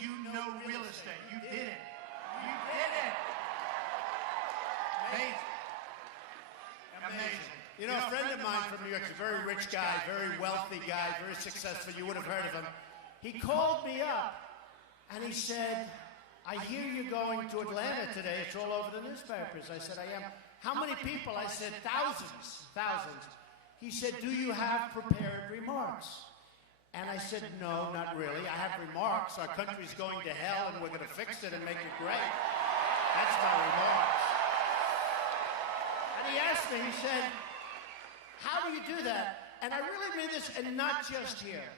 you know real estate. You did it. You did it. Amazing. Amazing. You know, a friend of mine from New York, a very rich guy, very wealthy guy, very successful. You would have heard of him. He called me up and he said, I hear you're going to Atlanta today. It's all over the newspapers. I said, I am. How many people? I said, thousands. He said, do you have prepared remarks? And I said, no, not really. I have remarks. Our country's going to hell and we're going to fix it and make it great. That's my remarks. And he asked me, he said, how do you do that? And I really mean this, and not just here.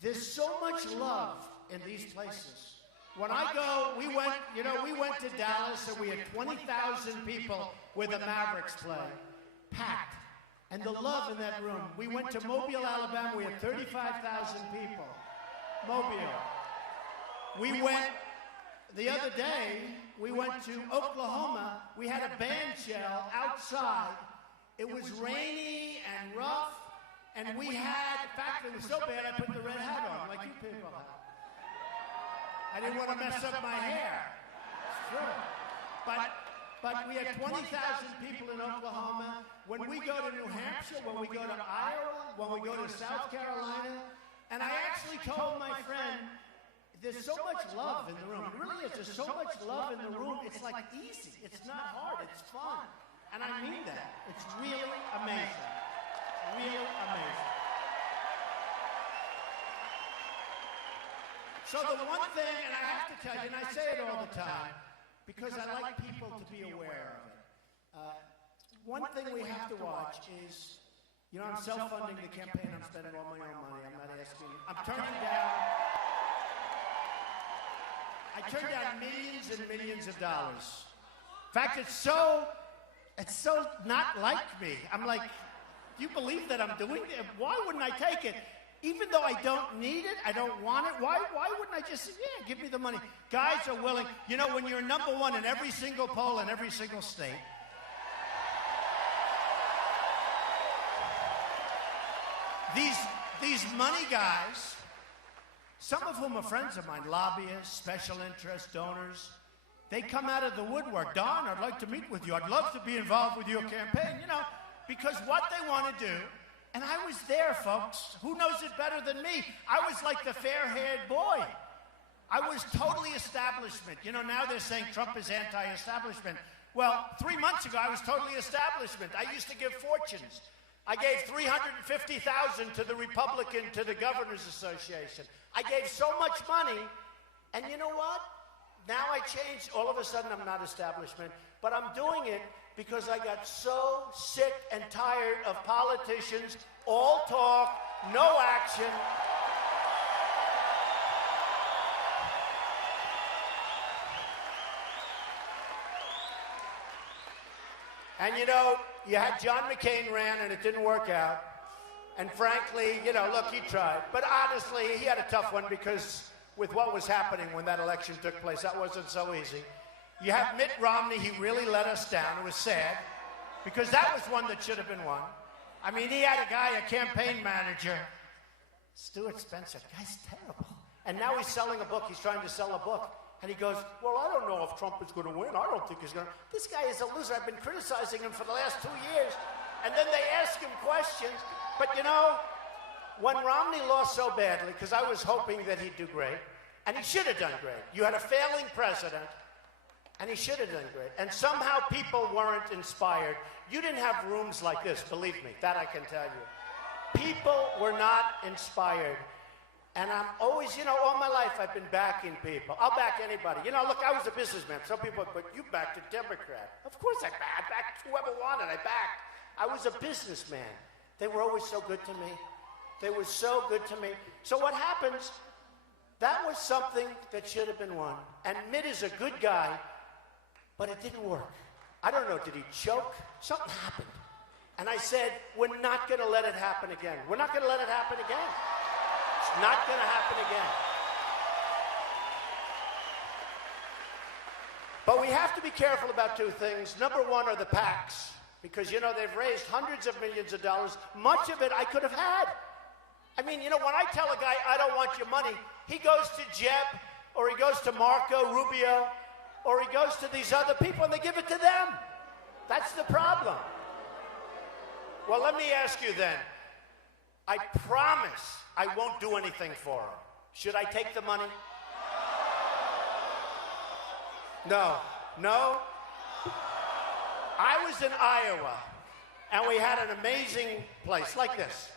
There's so much love in these places. When I go, we went to Dallas and we had 20,000 people with the Mavericks play, packed. And the love in that room. We went to Mobile, Alabama, we had 35,000 people. Mobile. We went, the other day, we went to Oklahoma, we had a band shell outside. It was rainy and rough, and we had, in fact, it was so bad I put the red hat on, like you people have. I didn't want to mess up my hair. It's true. But we had 20,000 people in Oklahoma. When we go to New Hampshire, when we go to Iowa, when we go to South Carolina, and I actually told my friend, there's so much love in the room. It really is. There's so much love in the room. It's like easy. It's not hard. It's fun. And I mean that. It's really amazing. Really amazing. So the one thing, and I have to tell you, and I say it all the time, because I like people to be aware of it. One thing we have to watch is, you know, I'm self-funding the campaign. I'm spending all my own money. I'm not asking. I'm turning down. I turn down millions and millions of dollars. In fact, it's so not like me. I'm like, do you believe that I'm doing it? Why wouldn't I take it? Even though I don't need it, I don't want it, why wouldn't I just say, yeah, give me the money? Guys are willing. You know, when you're number one in every single poll in every single state, these money guys, some of whom are friends of mine, lobbyists, special interest donors, they come out of the woodwork. Don, I'd like to meet with you. I'd love to be involved with your campaign, you know, because what they want to do. And I was there, folks. Who knows it better than me? I was like the fair-haired boy. I was totally establishment. You know, now they're saying Trump is anti-establishment. Well, 3 months ago, I was totally establishment. I used to give fortunes. I gave $350,000 to the Republican, to the Governors Association. I gave so much money, and you know what? Now I changed. All of a sudden, I'm not establishment, but I'm doing it because I got so sick and tired of politicians, all talk, no action. And you know, you had John McCain ran and it didn't work out. And frankly, you know, look, he tried. But honestly, he had a tough one because with what was happening when that election took place, that wasn't so easy. You have Mitt Romney, he really let us down. It was sad, because that was one that should have been won. I mean, he had a guy, a campaign manager, Stuart Spencer. The guy's terrible. And now he's selling a book. He's trying to sell a book. And he goes, well, I don't know if Trump is going to win. I don't think he's going to. This guy is a loser. I've been criticizing him for the last 2 years. And then they ask him questions. But, you know, when Romney lost so badly, because I was hoping that he'd do great, and he should have done great. You had a failing president. And he should have done great. And somehow people weren't inspired. You didn't have rooms like this, believe me. That I can tell you. People were not inspired. And I'm always, you know, all my life I've been backing people. I'll back anybody. You know, look, I was a businessman. Some people, but you backed a Democrat. Of course I backed whoever wanted. I backed. I was a businessman. They were always so good to me. They were so good to me. So what happens, that was something that should have been won. And Mitt is a good guy. But it didn't work. I don't know, did he choke? Something happened. And I said, we're not going to let it happen again. We're not going to let it happen again. It's not going to happen again. But we have to be careful about two things. Number one are the PACs. Because, you know, they've raised hundreds of millions of dollars. Much of it I could have had. I mean, you know, when I tell a guy, I don't want your money, he goes to Jeb or he goes to Marco Rubio, or he goes to these other people and they give it to them. That's the problem. Well, let me ask you then. I promise I won't do anything for him. Should I take the money? No. No? I was in Iowa, and we had an amazing place like this.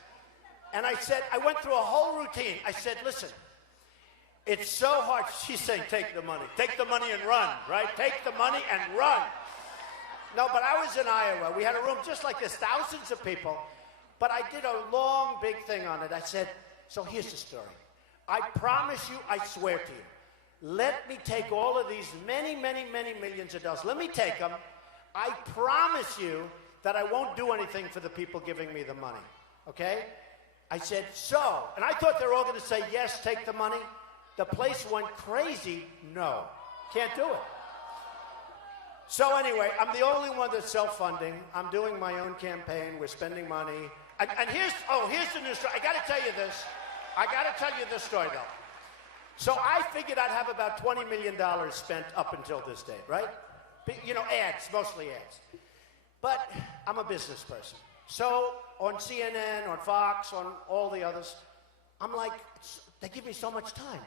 And I said, I went through a whole routine. I said, listen, it's so hard. She's saying, take the money. Take the money and run, right? Take the money and run. No, but I was in Iowa. We had a room just like this, thousands of people. But I did a long, big thing on it. I said, so here's the story. I promise you, I swear to you, let me take all of these many, many, many millions of dollars. Let me take them. I promise you that I won't do anything for the people giving me the money, okay? I said, so, and I thought they were all going to say, yes, take the money. The place went crazy. No, can't do it. So anyway, I'm the only one that's self-funding. I'm doing my own campaign. We're spending money. And here's the new story. I got to tell you this. I got to tell you this story, though. So I figured I'd have about $20 million spent up until this date, right? You know, ads, mostly ads. But I'm a business person. So on CNN, on Fox, on all the others, I'm like, they give me so much time.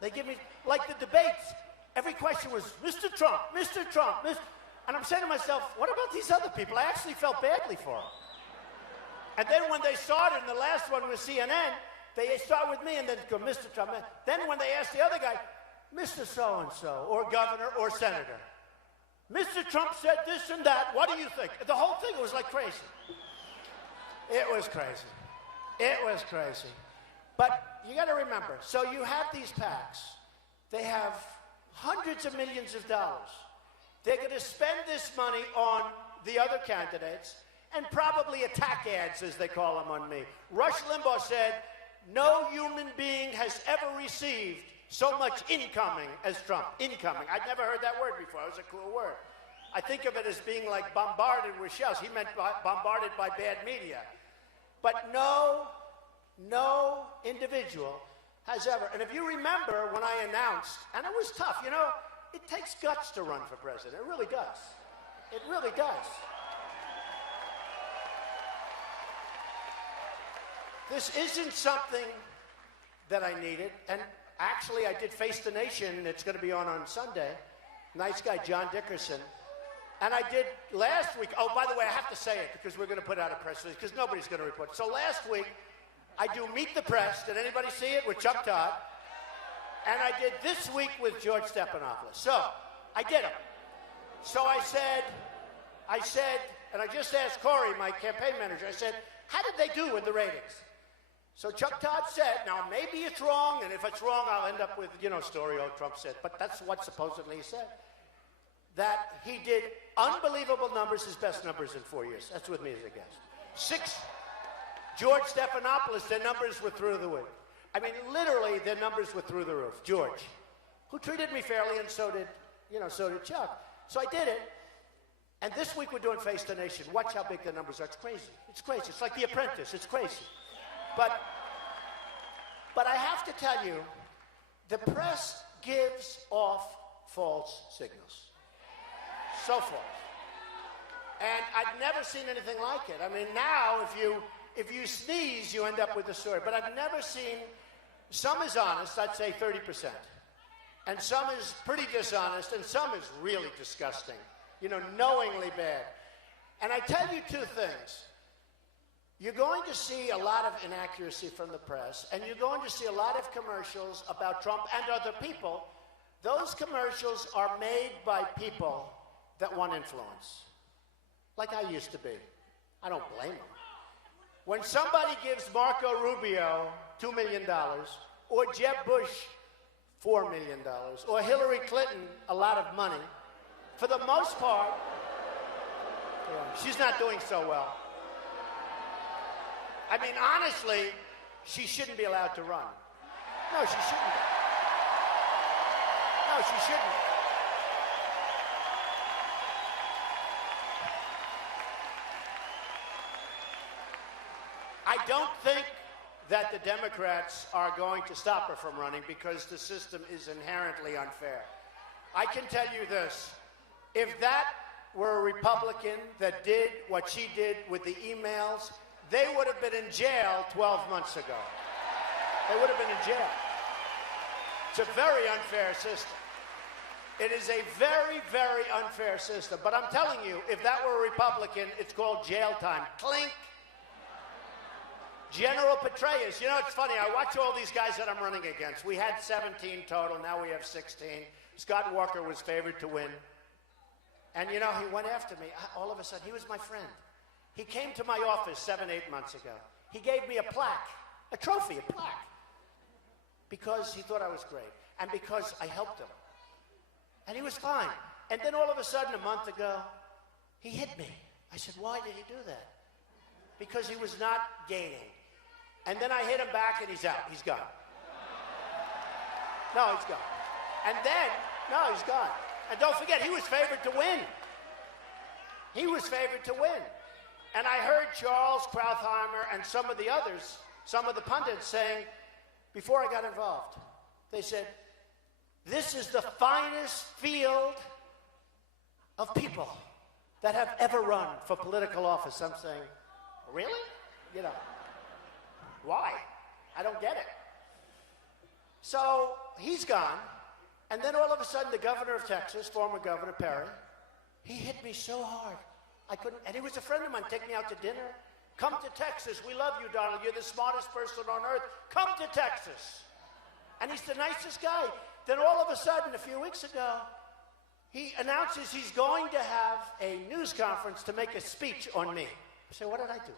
They give me, like the debates, every question was, Mr. Trump, Mr. Trump, and I'm saying to myself, what about these other people? I actually felt badly for them. And then when they started, and the last one was CNN, they start with me and then go, Mr. Trump. Then when they ask the other guy, Mr. So-and-so, or governor, or senator, Mr. Trump said this and that, what do you think? The whole thing was like crazy. It was crazy. It was crazy. But you got to remember, so you have these PACs. They have hundreds of millions of dollars. They're going to spend this money on the other candidates and probably attack ads, as they call them, on me. Rush Limbaugh said, no human being has ever received so much incoming as Trump. Incoming. I'd never heard that word before. It was a cool word. I think of it as being like bombarded with shells. He meant bombarded by bad media. But no individual has ever. And if you remember when I announced, and it was tough, you know, it takes guts to run for president. It really does. It really does. This isn't something that I needed. And actually, I did Face the Nation, and it's going to be on Sunday. Nice guy, John Dickerson. And I did last week. Oh, by the way, I have to say it because we're going to put out a press release because nobody's going to report. So last week, I do Meet the Press. Did anybody see it? With Chuck Todd. And I did this week with George Stephanopoulos. So I did them. So I said, and I just asked Corey, my campaign manager, I said, how did they do in the ratings? So Chuck Todd said, now maybe it's wrong, and if it's wrong, I'll end up with, story Trump said. But that's what supposedly he said. That he did unbelievable numbers, his best numbers in 4 years. That's with me as a guest. George Stephanopoulos, their numbers were through the roof. I mean, literally, their numbers were through the roof. George, who treated me fairly, and so did Chuck. So I did it. And this week we're doing Face the Nation. Watch how big the numbers are. It's crazy. It's crazy. It's like The Apprentice. It's crazy. But I have to tell you, the press gives off false signals. So false. And I've never seen anything like it. I mean, now if you sneeze, you end up with a story. But I've never seen, some is honest, I'd say 30%. And some is pretty dishonest, and some is really disgusting. Knowingly bad. And I tell you two things. You're going to see a lot of inaccuracy from the press, and you're going to see a lot of commercials about Trump and other people. Those commercials are made by people that want influence, like I used to be. I don't blame them. When somebody gives Marco Rubio $2 million, or Jeb Bush $4 million, or Hillary Clinton a lot of money, for the most part, she's not doing so well. I mean, honestly, she shouldn't be allowed to run. No, she shouldn't. No, she shouldn't. I don't think that the Democrats are going to stop her from running because the system is inherently unfair. I can tell you this. If that were a Republican that did what she did with the emails, they would have been in jail 12 months ago. They would have been in jail. It's a very unfair system. It is a very, very unfair system. But I'm telling you, if that were a Republican, it's called jail time. Clink. General Petraeus. You know, it's funny. I watch all these guys that I'm running against. We had 17 total. Now we have 16. Scott Walker was favored to win. And, you know, he went after me. All of a sudden, he was my friend. He came to my office 7, 8 months ago. He gave me a plaque, a trophy, a plaque, because he thought I was great and because I helped him. And he was fine. And then all of a sudden, a month ago, he hit me. I said, why did he do that? Because he was not gaining. And then I hit him back, and he's out. He's gone. No, he's gone. And then, no, he's gone. And don't forget, he was favored to win. He was favored to win. And I heard Charles Krauthammer and some of the others, some of the pundits saying, before I got involved, they said, this is the finest field of people that have ever run for political office. I'm saying, really? You know, why? I don't get it. So he's gone. And then all of a sudden, the governor of Texas, former Governor Perry, he hit me so hard. I couldn't, and he was a friend of mine, take me out to dinner. Come to Texas. We love you, Donald. You're the smartest person on earth. Come to Texas. And he's the nicest guy. Then all of a sudden, a few weeks ago, he announces he's going to have a news conference to make a speech on me. I say, what did I do?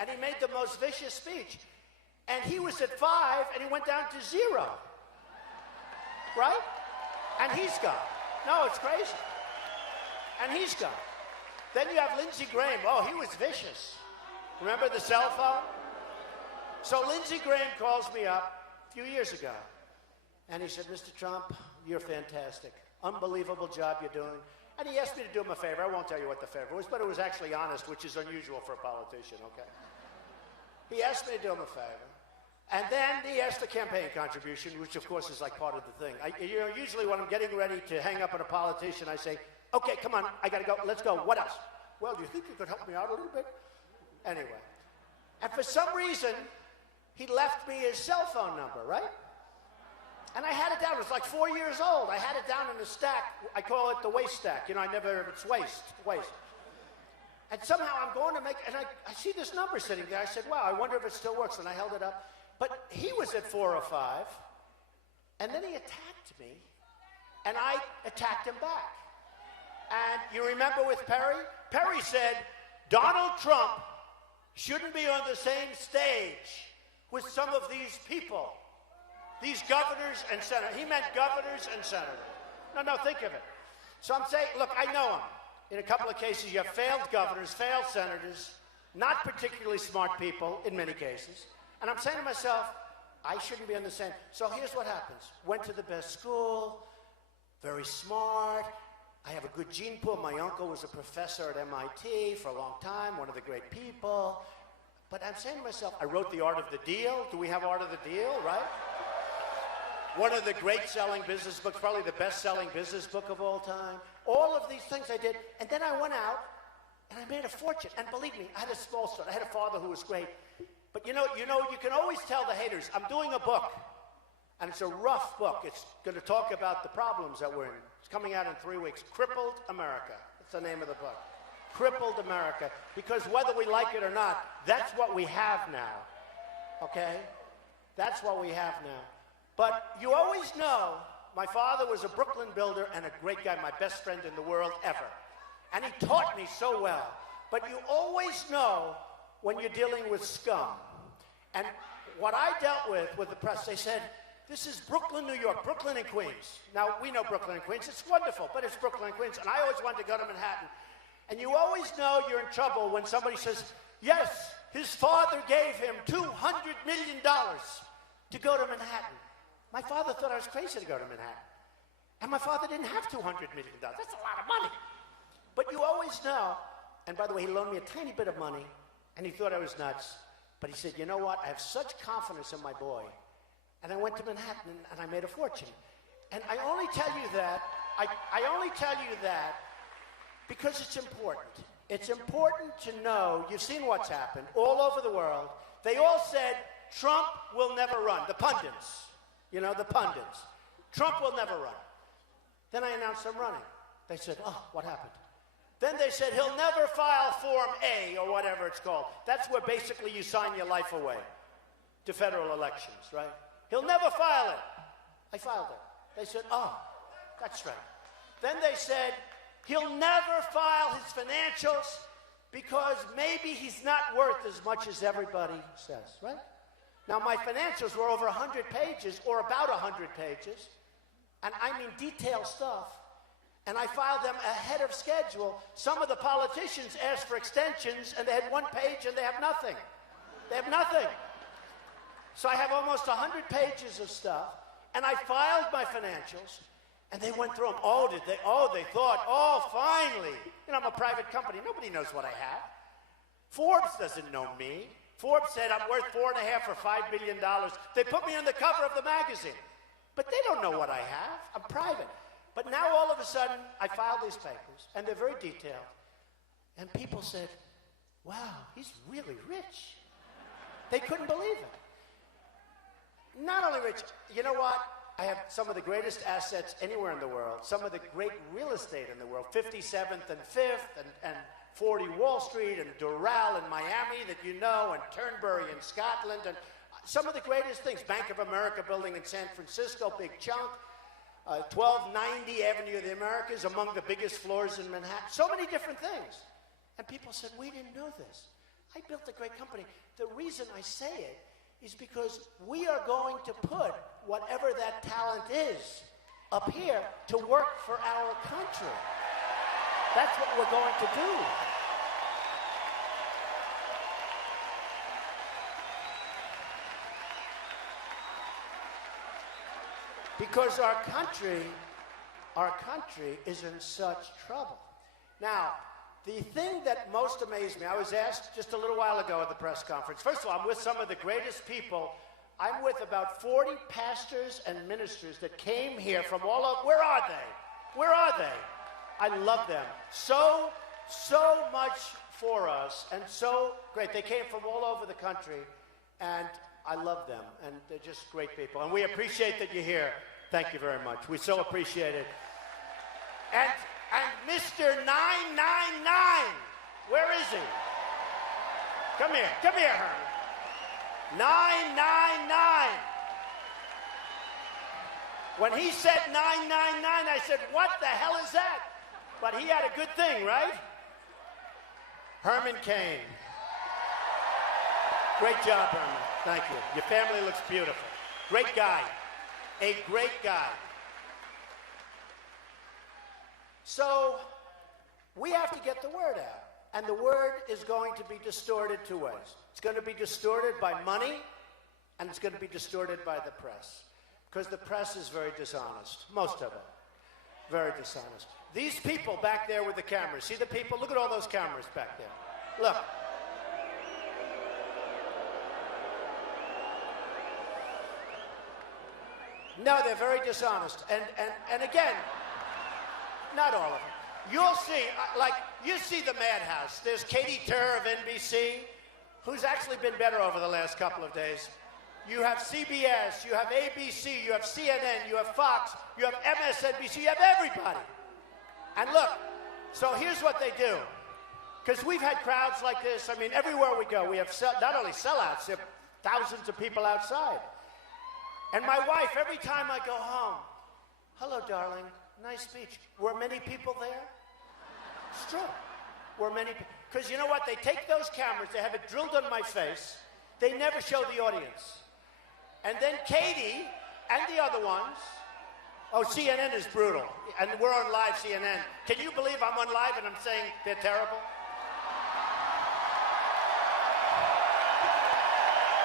And he made the most vicious speech. And he was at 5, and he went down to 0. Right? And he's gone. No, it's crazy. And he's gone. Then you have Lindsey Graham. Oh, he was vicious. Remember the cell phone? So Lindsey Graham calls me up a few years ago. And he said, Mr. Trump, you're fantastic. Unbelievable job you're doing. And he asked me to do him a favor. I won't tell you what the favor was, but it was actually honest, which is unusual for a politician, okay? He asked me to do him a favor. And then he asked for campaign contribution, which of course is like part of the thing. Usually when I'm getting ready to hang up on a politician, I say, okay, come on, I gotta go, let's go, what else? Well, do you think you could help me out a little bit? Anyway. And for some reason, he left me his cell phone number, right? And I had it down, it was like 4 years old. I had it down in a stack, I call it the waste stack. You know, it's waste. And somehow I'm going to make, and I see this number sitting there. I said, wow, I wonder if it still works. And I held it up. But he was at 405, and then he attacked me, and I attacked him back. And you remember with Perry? Perry said, Donald Trump shouldn't be on the same stage with some of these people, these governors and senators. He meant governors and senators. No, think of it. So I'm saying, look, I know him. In a couple of cases, you have failed governors, failed senators, not particularly smart people in many cases. And I'm saying to myself, I shouldn't be on the same. So here's what happens. Went to the best school, very smart. I have a good gene pool. My uncle was a professor at MIT for a long time, one of the great people. But I'm saying to myself, I wrote The Art of the Deal. Do we have Art of the Deal, right? One of the great selling business books, probably the best-selling business book of all time. All of these things I did. And then I went out, and I made a fortune. And believe me, I had a small start. I had a father who was great. But you know, you can always tell the haters, I'm doing a book, and it's a rough book. It's going to talk about the problems that we're in. It's coming out in 3 weeks. Crippled America. That's the name of the book. Crippled America. Because whether we like it or not, that's what we have now. Okay? That's what we have now. But you always know, my father was a Brooklyn builder and a great guy, my best friend in the world ever. And he taught me so well. But you always know when you're dealing with scum. And what I dealt with the press, they said, this is Brooklyn, New York, Brooklyn and Queens. Now, we know Brooklyn and Queens. It's wonderful, but it's Brooklyn and Queens. And I always wanted to go to Manhattan. And you always know you're in trouble when somebody says, yes, his father gave him $200 million to go to Manhattan. My father thought I was crazy to go to Manhattan. And my father didn't have $200 million. That's a lot of money. But you always know, and by the way, he loaned me a tiny bit of money, and he thought I was nuts. But he said, you know what? I have such confidence in my boy. And I went to Manhattan and I made a fortune. And I only tell you that, I only tell you that because it's important. It's important to know, you've seen what's happened all over the world. They all said, Trump will never run. The pundits, you know, the pundits. Trump will never run. Then I announced I'm running. They said, oh, what happened? Then they said, he'll never file Form A or whatever it's called. That's where basically you sign your life away to federal elections, right? He'll never file it. I filed it. They said, oh, that's right. Then they said, he'll never file his financials because maybe he's not worth as much as everybody says, right? Now, my financials were over 100 pages, or about 100 pages, and I mean detailed stuff, and I filed them ahead of schedule. Some of the politicians asked for extensions, and they had 1 page, and they have nothing. They have nothing. So I have almost 100 pages of stuff, and I filed my financials, and they went through them. Oh, did they? Oh, they thought, oh, finally. You know, I'm a private company. Nobody knows what I have. Forbes doesn't know me. Forbes said I'm worth $4.5 or $5 billion. They put me on the cover of the magazine. But they don't know what I have. I'm private. But now all of a sudden, I filed these papers, and they're very detailed. And people said, wow, he's really rich. They couldn't believe it. Not only rich, you know what? I have some of the greatest assets anywhere in the world, some of the great real estate in the world, 57th and 5th, and 40 Wall Street, and Doral in Miami that you know, and Turnberry in Scotland, and some of the greatest things. Bank of America building in San Francisco, big chunk. 1290 Avenue of the Americas, among the biggest floors in Manhattan. So many different things. And people said, we didn't know this. I built a great company. The reason I say it is because we are going to put whatever that talent is up here to work for our country. That's what we're going to do. Because our country is in such trouble. Now, the thing that most amazed me, I was asked just a little while ago at the press conference. First of all, I'm with some of the greatest people. I'm with about 40 pastors and ministers that came here from all over. Where are they? Where are they? I love them. So much for us, and so great. They came from all over the country, and I love them, and they're just great people. And we appreciate that you're here. Thank you very much. We so appreciate it. And Mr. 999, where is he? Come here, Herman. 999. When he said 999, I said, what the hell is that? But he had a good thing, right? Herman Cain. Great job, Herman. Thank you. Your family looks beautiful. Great guy. A great guy. So we have to get the word out. And the word is going to be distorted 2 ways. It's going to be distorted by money, and it's going to be distorted by the press. Because the press is very dishonest. Most of it. Very dishonest. These people back there with the cameras. See the people? Look at all those cameras back there. Look. No, they're very dishonest. And again, not all of them. You'll see, like, you see the madhouse. There's Katie Tur of NBC, who's actually been better over the last couple of days. You have CBS, you have ABC, you have CNN, you have Fox, you have MSNBC, you have everybody. And look, so here's what they do. Because we've had crowds like this. I mean, everywhere we go, we have not only sellouts, there are thousands of people outside. And my wife, every time I go home, hello, darling, nice speech. Were many people there? It's true. Were many people. Because you know what? They take those cameras, they have it drilled on my face. They never show the audience. And then Katie and the other ones, oh, CNN is brutal. And we're on live CNN. Can you believe I'm on live and I'm saying they're terrible?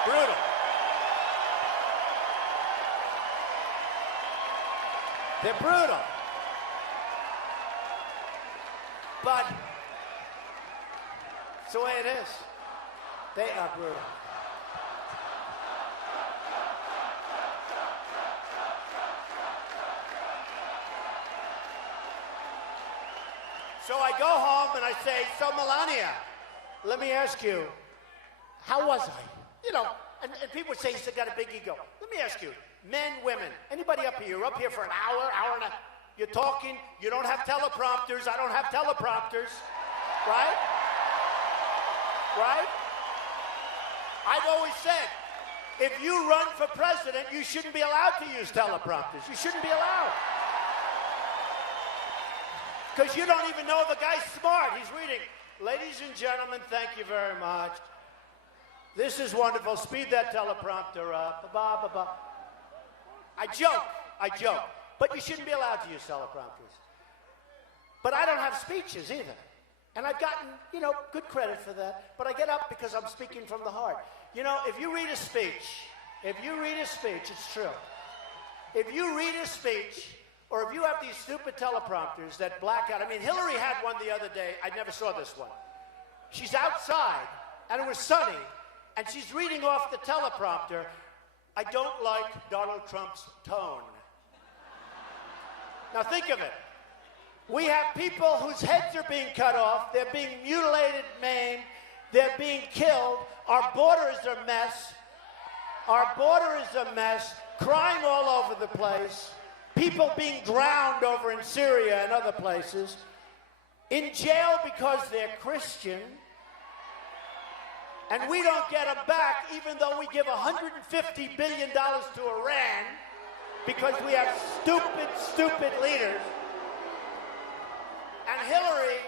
Brutal. They're brutal. But it's the way it is. They are brutal. So I go home and I say, so Melania, let me ask you, how was I? You know, and people would say he's got a big ego. Let me ask you, men, women, anybody up here? You're up here for an hour, hour and a half. You're talking. You don't have teleprompters. I don't have teleprompters. Right? Right? I've always said, if you run for president, you shouldn't be allowed to use teleprompters. You shouldn't be allowed. Because you don't even know if a guy's smart. He's reading, ladies and gentlemen, thank you very much. This is wonderful. Speed that teleprompter up. Ba, ba, ba. I joke. But you shouldn't be allowed to use teleprompters. But I don't have speeches either. And I've gotten, you know, good credit for that. But I get up because I'm speaking from the heart. You know, if you read a speech, it's true. If you read a speech, or if you have these stupid teleprompters that black out. I mean, Hillary had one the other day. I never saw this one. She's outside, and it was sunny, and she's reading off the teleprompter, I don't like Donald Trump's tone. Now think of it. We have people whose heads are being cut off. They're being mutilated, maimed. They're being killed. Our border is a mess. Crime all over the place. People being drowned over in Syria and other places. In jail because they're Christian. And we don't get them back even though we give $150 billion to Iran because we have stupid leaders. And Hillary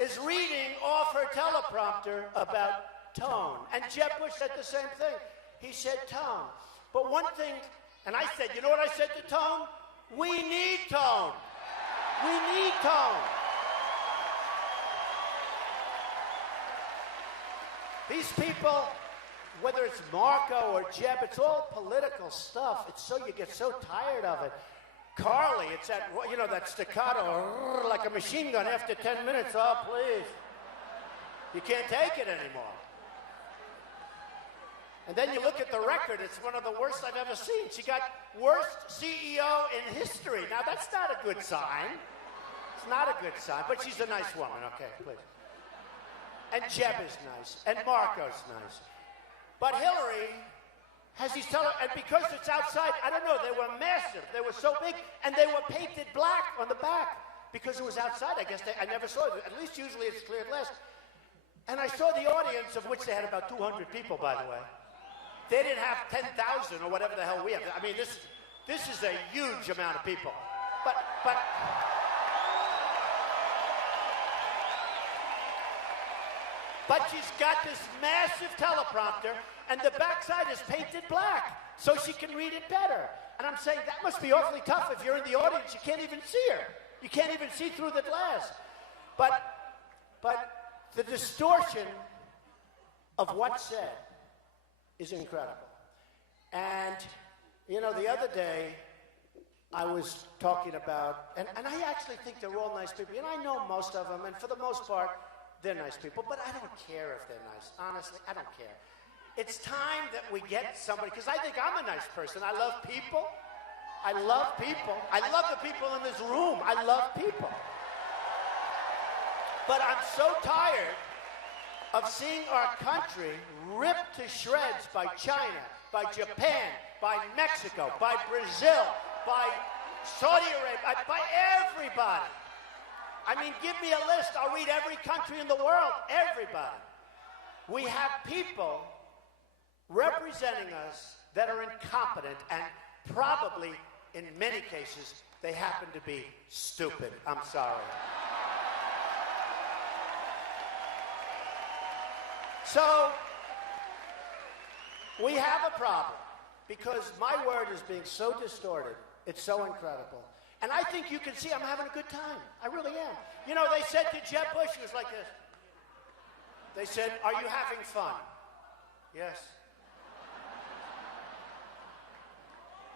is reading off her teleprompter about tone. And Jeb Bush said the same thing. He said tone. But one thing, and I said, you know what I said to tone? We need tone. We need tone. These people, whether it's Marco or Jeb, it's all political stuff. It's so you get so tired of it. Carly, it's that, you know, that staccato, like a machine gun after 10 minutes. Oh, please. You can't take it anymore. And then you look at the record, it's one of the worst I've ever seen. She got worst CEO in history. Now, that's not a good sign. It's not a good sign, but she's a nice woman. Okay, please. And Jeb is nice, and Marco's nice. But Hillary has these and because it's outside, I don't know, they were massive. They were so big, and they were painted black on the back because it was outside. I guess I never saw it. At least usually it's clear glass. And I saw the audience, of which they had about 200 people, by the way. They didn't have 10,000 or whatever the hell we have. I mean, this is a huge amount of people. But she's got this massive teleprompter, and the backside is painted black, so she can read it better. And I'm saying that must be awfully tough if you're in the audience. You can't even see her. You can't even see through the glass. But the distortion of what's said is incredible. And, you know, the other day, I was talking about, and I actually think they're all nice people. And I know most of them, and for the most part, they're nice people, but I don't care if they're nice. Honestly, I don't care. It's time that we get somebody, because I think I'm a nice person. I love people. I love people. I love the people in this room. I love people. But I'm so tired of seeing our country ripped to shreds by China, by Japan, by Mexico, by Brazil, by Saudi Arabia, by everybody. I mean, give me a list. I'll read every country in the world. Everybody. We have people representing us that are incompetent, and probably, in many cases, they happen to be stupid. I'm sorry. So, we have a problem because my word is being so distorted. It's so incredible. And I think you can see I'm having a good time. I really am. You know, they said to Jeb Bush, it was like this. They said, are you having fun? Yes.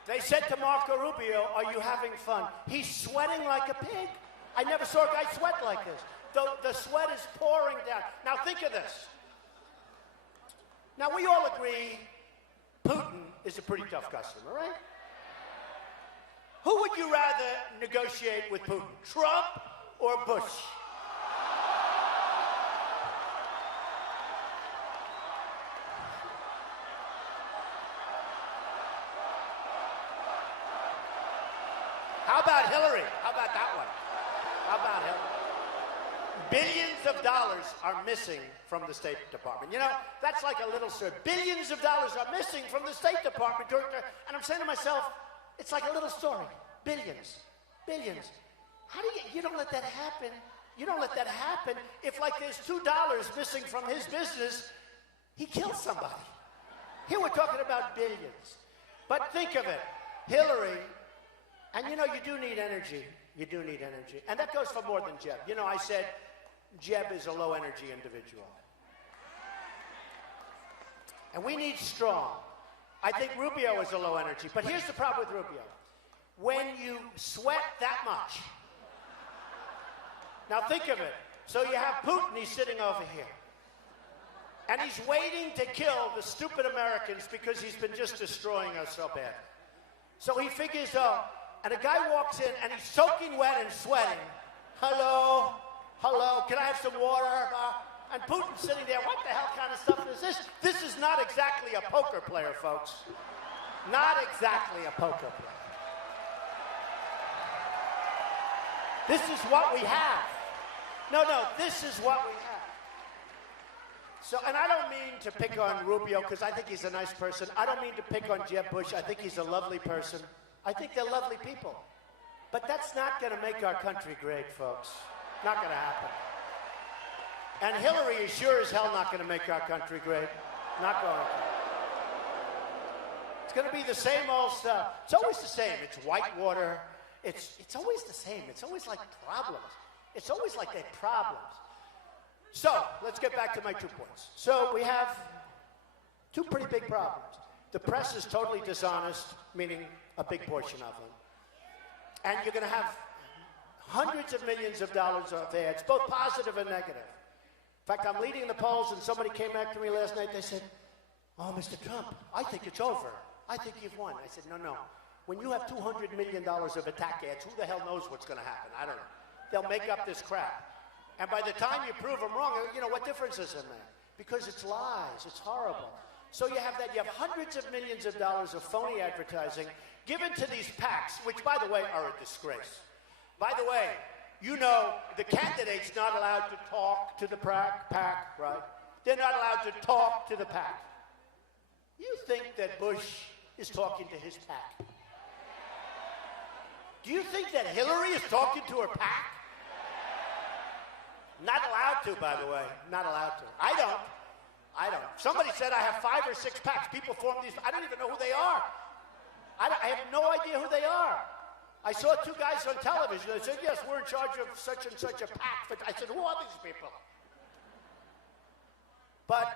They said to Marco Rubio, are you having fun? He's sweating like a pig. I never saw a guy sweat like this. The sweat is pouring down. Now think of this. Now we all agree Putin is a pretty tough customer, right? Who would you rather negotiate with Putin, Trump or Bush? How about Hillary? How about that one? How about Hillary? Billions of dollars are missing from the State Department. You know, that's like a little story. Billions of dollars are missing from the State Department. And I'm saying to myself, it's like a little story. Billions. Billions. How do you don't let that happen. You don't let that happen if, like, there's $2 missing from his business, he kills somebody. Here we're talking about billions. But think of it. Hillary, and you know, you do need energy. You do need energy. And that goes for more than Jeb. You know, I said Jeb is a low-energy individual. And we need strong. I think Rubio is a low energy. But here's the problem with Rubio. When you sweat that much. Now think of it. So you have Putin, he's sitting over here. And he's waiting to kill the stupid Americans because he's been just destroying us so bad. So he figures, and a guy walks in and he's soaking wet and sweating. Hello? Hello? Can I have some water? And Putin's sitting there. What the hell kind of stuff is this? This is not exactly a poker player, folks. Not exactly a poker player. This is what we have. No, this is what we have. So, and I don't mean to pick on Rubio because I think he's a nice person. I don't mean to pick on Jeb Bush. I think he's a lovely person. I think they're lovely people. But that's not going to make our country great, folks. Not going to happen. And Hillary is sure as hell not going to make our country great. Not going to. It's going to be the same old stuff. It's always the same. It's whitewater. It's always the same. It's always like problems. It's always like they have problems. So, let's get back to my 2 points. So, we have 2 pretty big problems. The press is totally dishonest, meaning a big portion of them. And you're going to have hundreds of millions of dollars of ads, both positive and negative. In fact, I'm leading the polls, and somebody came back to me last night. They said, "Oh, Mr. Trump, I think it's over. I think you've won." I said, no. When you have $200 million of attack ads, who the hell knows what's going to happen? I don't know. They'll make up this crap. And by the time you prove them wrong, you know, what difference is in there? Because it's lies. It's horrible. So you have that. You have hundreds of millions of dollars of phony advertising given to these PACs, which, by the way, are a disgrace. By the way, you know, the candidate's not allowed to talk to the PAC, right? They're not allowed to talk to the PAC. You think that Bush is talking to his PAC? Do you think that Hillary is talking to her PAC? Not allowed to, by the way. Not allowed to. I don't. Somebody said I have 5 or 6 PACs. People form these. I don't even know who they are. I have no idea who they are. I saw 2 guys on television. They said, yes, we're in charge of such and such a PAC. I said, who are these people? But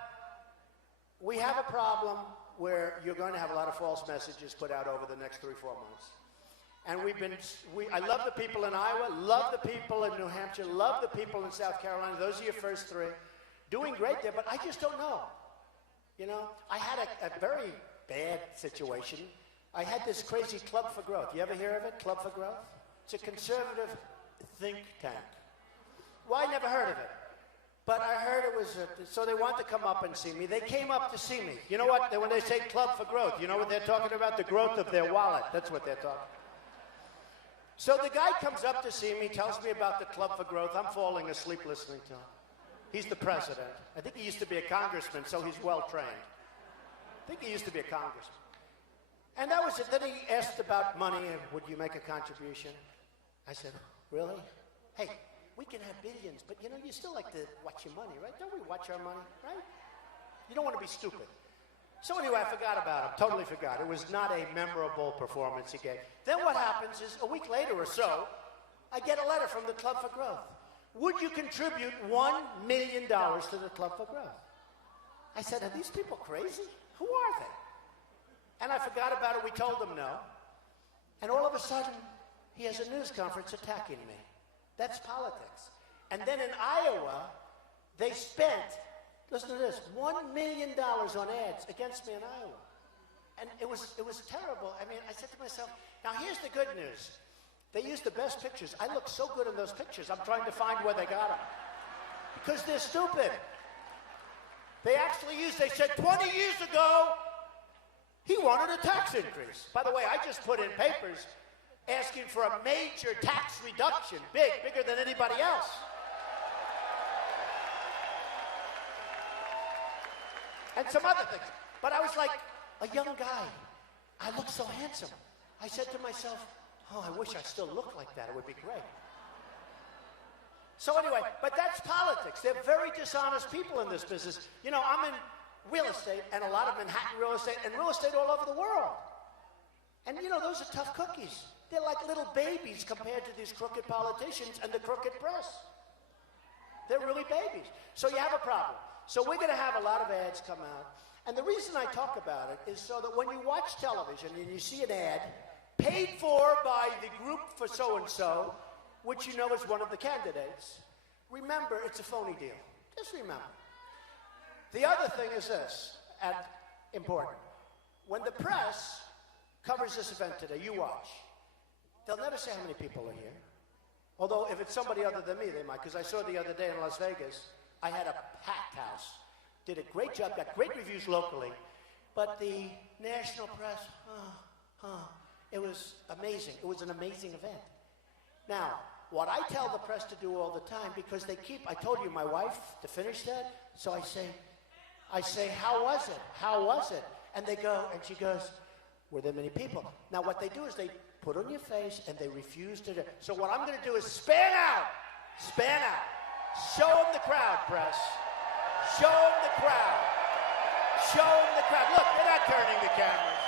we have a problem where you're going to have a lot of false messages put out over the next 3 or 4 months. And I love the people in Iowa, love the people in New Hampshire, love the people in South Carolina. Those are your first 3. Doing great there, but I just don't know. You know, I had a very bad situation. I had this crazy Club for Growth. You ever hear of it, Club for Growth? It's a conservative think tank. Well, I never heard of it. But I heard it was, so they wanted to come up and see me. They came up to see me. You know what? When they say Club for Growth, you know what they're talking about? The growth of their wallet. That's what they're talking about. So the guy comes up to see me, tells me about the Club for Growth. I'm falling asleep listening to him. He's the president. I think he used to be a congressman, so he's well-trained. I think he used to be a congressman. And that was it. Then he asked about money, and would you make a contribution? I said, really? Hey, we can have billions, but you know, you still like to watch your money, right? Don't we watch our money, right? You don't want to be stupid. So anyway, I forgot about him, totally forgot. It was not a memorable performance he gave. Then what happens is, a week later or so, I get a letter from the Club for Growth. Would you contribute $1 million to the Club for Growth? I said, are these people crazy? Who are they? And I forgot about it. We told him no. And all of a sudden, he has a news conference attacking me. That's politics. And then in Iowa, they spent, listen to this, $1 million on ads against me in Iowa. And it was terrible. I mean, I said to myself, now here's the good news. They used the best pictures. I look so good in those pictures. I'm trying to find where they got them. Because they're stupid. They said 20 years ago, he wanted a tax increase. By the way, I just put in papers asking for a major tax reduction, bigger than anybody else. And some other things. But I was like a young guy. I looked so handsome. I said to myself, oh, I wish I still looked like that. It would be great. So anyway, but that's politics. They're very dishonest people in this business. You know, I'm in real estate, and a lot of Manhattan real estate, and real estate all over the world. And you know, those are tough cookies. They're like little babies compared to these crooked politicians and the crooked press. They're really babies. So you have a problem. So we're going to have a lot of ads come out. And the reason I talk about it is so that when you watch television and you see an ad paid for by the group for so-and-so, which you know is one of the candidates, remember it's a phony deal. Just remember. The other thing is this, and important. When the press covers this event today, you watch. They'll never say how many people are here. Although if it's somebody other than me, they might. Because I saw the other day in Las Vegas, I had a packed house. Did a great job, got great reviews locally. But the national press, it was amazing. It was an amazing event. Now, what I tell the press to do all the time, because they keep, I told you my wife to finish that, so I say, how was it? How was it? And they go, and she goes, were there many people? Now what they do is they put on your face and they refuse to do. So what I'm going to do is span out. Show them the crowd, press. Show them the crowd. Show them the crowd. Look, they're not turning the cameras.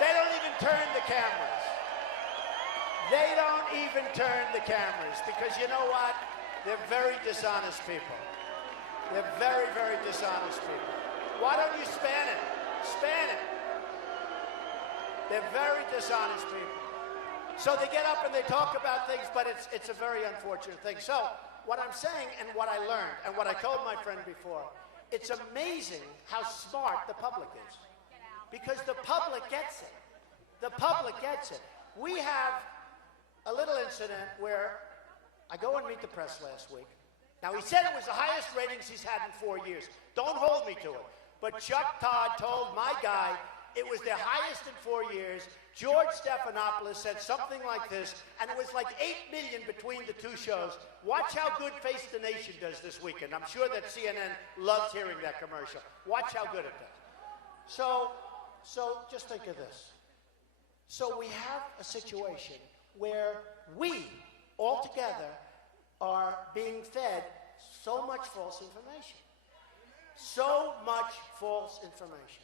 They don't even turn the cameras. They don't even turn the cameras because you know what? They're very dishonest people. They're very, very dishonest people. Why don't you span it? Span it. They're very dishonest people. So they get up and they talk about things, but it's a very unfortunate thing. So what I'm saying and what I learned and what I told my friend before, it's amazing how smart the public is. Because the public gets it. The public gets it. We have a little incident where I go and meet the press last week. Now, he said it was the highest ratings he's had in 4 years. Don't hold me to it. But Chuck Todd told my guy it was their highest in 4 years. George Stephanopoulos said something like this, and it was like 8 million between the two shows. Watch how good Face the Nation does this weekend. I'm sure that CNN loves hearing that commercial. Watch how good it does. So just think of this. So we have a situation where we, all together, are being fed so much false information. So much false information.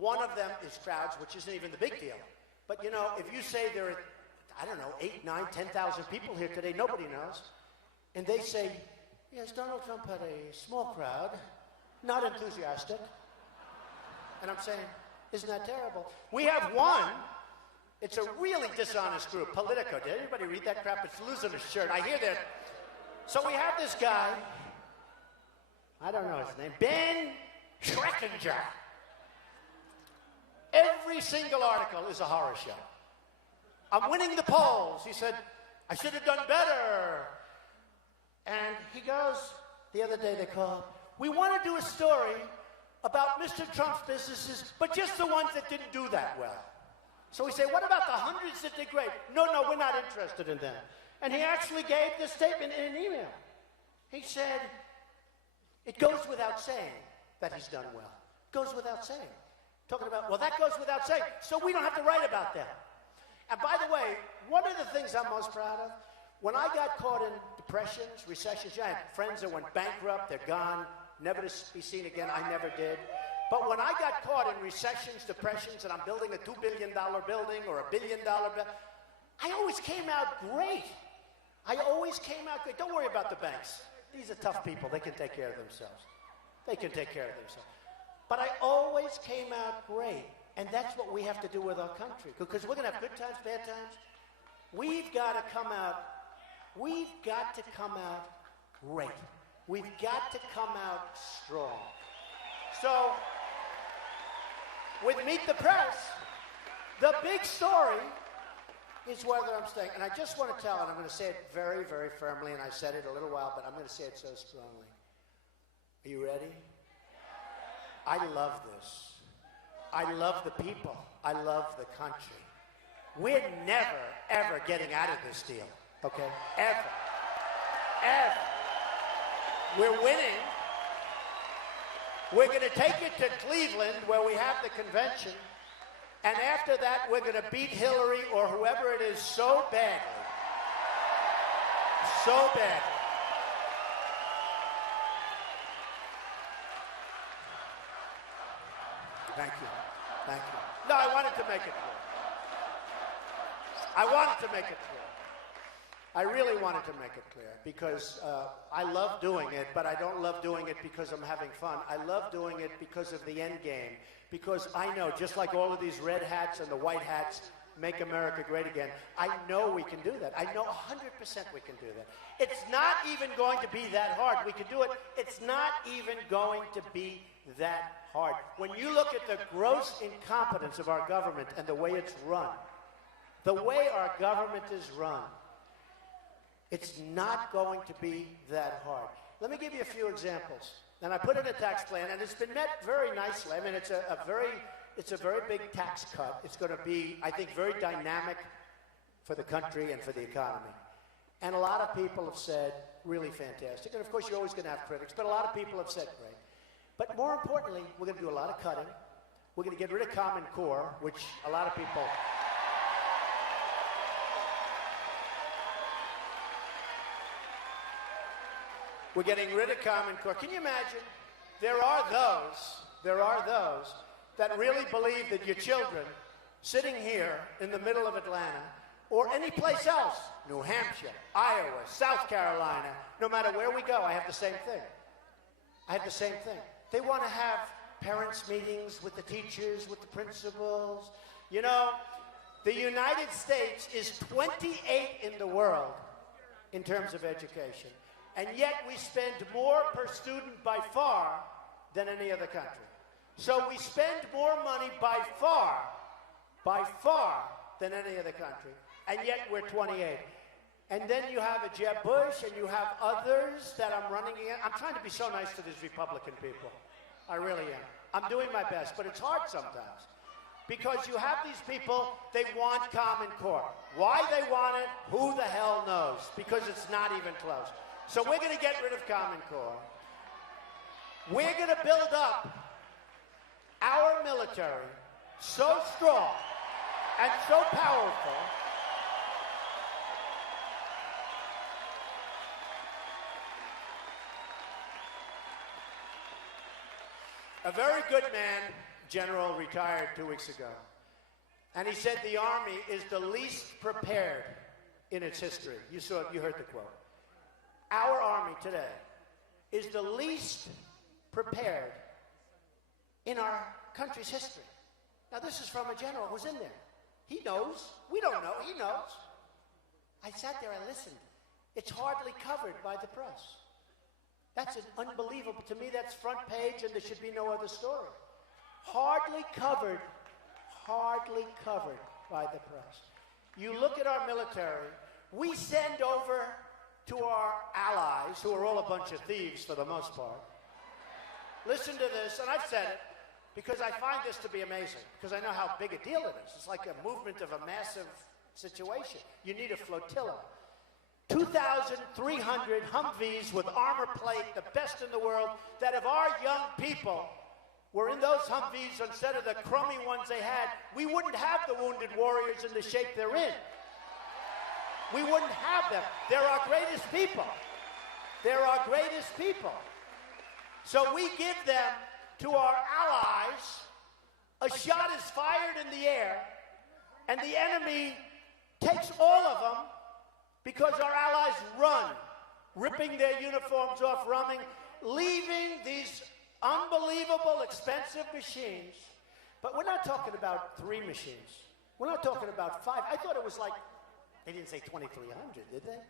One of them is crowds, which isn't even the big deal. But, you know, if you say there are, I don't know, 8, 9, 10,000 people here today, nobody knows. And they say, yes, Donald Trump had a small crowd, not enthusiastic. And I'm saying, isn't that terrible? We have one. It's a really dishonest group, Politico. Did anybody read that crap? It's losing his shirt. I hear that. So we have this guy, I don't know his name, Ben Schreckinger. Every single article is a horror show. I'm winning the polls. He said, I should have done better. And he goes, the other day they called, we want to do a story about Mr. Trump's businesses, but just the ones that didn't do that well. So we say, what about the hundreds that did great? No, we're not interested in them. And he actually gave this statement in an email. He said, it goes without saying that he's done well. It goes without saying. Talking about, well, that goes without saying, so we don't have to write about that. And by the way, one of the things I'm most proud of, when I got caught in depressions, recessions, I had friends that went bankrupt, they're gone, never to be seen again, I never did. But when I got caught in recessions, depressions, and I'm building a $2 billion building or $1 billion building, I always came out great. I always came out great. Don't worry about the banks. These are tough people. They can take care of themselves. They can take care of themselves. But I always came out great. And that's what we have to do with our country. Because we're going to have good times, bad times. We've got to come out great. We've got to come out strong. So, with Meet the Press, the big story is whether I'm staying. And I just want to tell, and I'm going to say it very, very firmly, and I said it a little while, but I'm going to say it so strongly. Are you ready? I love this. I love the people. I love the country. We're never, ever getting out of this deal, okay? Ever. Ever. We're winning. We're going to take it to Cleveland, where we have the convention, and after that, we're going to beat Hillary or whoever it is so badly. So badly. Thank you. Thank you. No, I wanted to make it clear. I wanted to make it clear. I really wanted to make it clear because I love doing it, but I don't love doing it because I'm having fun. I love doing it because of the end game, because I know, just like all of these red hats and the white hats make America great again, I know we can do that. I know 100% we can do that. It's not even going to be that hard. We can do it. It's not even going to be that hard. When you look at the gross incompetence of our government and the way it's run, the way our government is run, it's not going to be that hard. Let me give you a few examples. And I put in a tax plan, and it's been met very nicely. I mean, it's a very big tax cut. It's going to be, I think, very dynamic for the country and for the economy. And a lot of people have said, really fantastic. And of course, you're always going to have critics, but a lot of people have said, great. But more importantly, we're going to do a lot of cutting. We're going to get rid of Common Core, which a lot of people... We're getting rid of Common Core. Can you imagine? There are those that really believe that your children sitting here in the middle of Atlanta or any place else, New Hampshire, Iowa, South Carolina, no matter where we go, I have the same thing. I have the same thing. They want to have parents' meetings with the teachers, with the principals. You know, the United States is 28 in the world in terms of education. And yet we spend more per student by far than any other country. So we spend more money by far than any other country. And yet we're 28. And then you have a Jeb Bush and you have others that I'm running against. I'm trying to be so nice to these Republican people. I really am. I'm doing my best, but it's hard sometimes. Because you have these people, they want Common Core. Why they want it, who the hell knows? Because it's not even close. So we're going to get rid of Common Core. We're going to build up our military so strong and so powerful a very good man, general, retired 2 weeks ago. And he said the Army is the least prepared in its history. You heard the quote. Our Army today is the least prepared in our country's history. Now, this is from a general who's in there. He knows. We don't know. He knows. I sat there, I listened. It's hardly covered by the press. That's unbelievable. To me, that's front page, and there should be no other story. Hardly covered by the press. You look at our military, we send over to our allies, who are all a bunch of thieves for the most part. Listen to this, and I've said it, because I find this to be amazing, because I know how big a deal it is. It's like a movement of a massive situation. You need a flotilla. 2,300 Humvees with armor plate, the best in the world, that if our young people were in those Humvees instead of the crummy ones they had, we wouldn't have the wounded warriors in the shape they're in. We wouldn't have them. They're our greatest people. They're our greatest people. So we give them to our allies. A shot is fired in the air, and the enemy takes all of them because our allies run, ripping their uniforms off, running, leaving these unbelievable, expensive machines. But we're not talking about 3 machines. We're not talking about 5. I thought it was like, they didn't say 2,300, did they?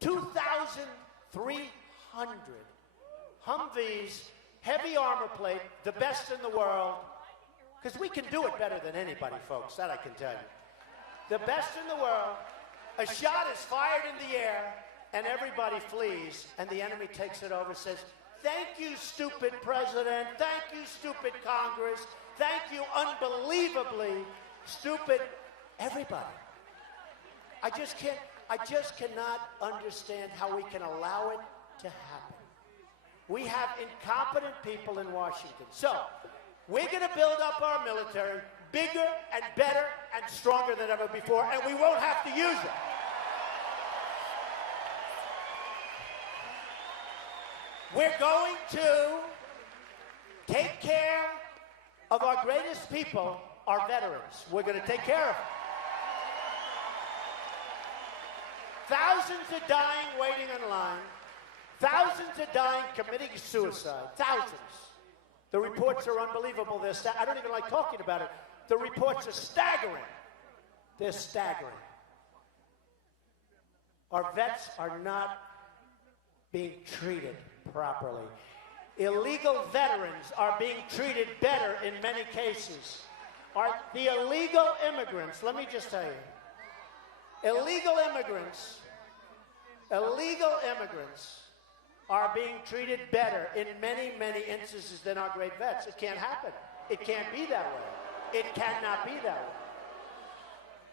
2,300 Humvees, heavy armor plate, the best in the world. Because we can do it better than anybody, folks. That I can tell you. The best in the world. A shot is fired in the air, and everybody flees, and the enemy takes it over and says, thank you, stupid president. Thank you, stupid Congress. Thank you, unbelievably stupid everybody. I just cannot understand how we can allow it to happen. We have incompetent people in Washington. So, we're going to build up our military bigger and better and stronger than ever before, and we won't have to use it. We're going to take care of our greatest people, our veterans. We're going to take care of them. Thousands are dying waiting in line. Thousands are dying committing suicide. Thousands. The reports are unbelievable. I don't even like talking about it. The reports are staggering. They're staggering. Our vets are not being treated properly. Illegal veterans are being treated better in many cases. The illegal immigrants, let me just tell you, illegal immigrants are being treated better in many, many instances than our great vets. It can't happen. It can't be that way. It cannot be that way.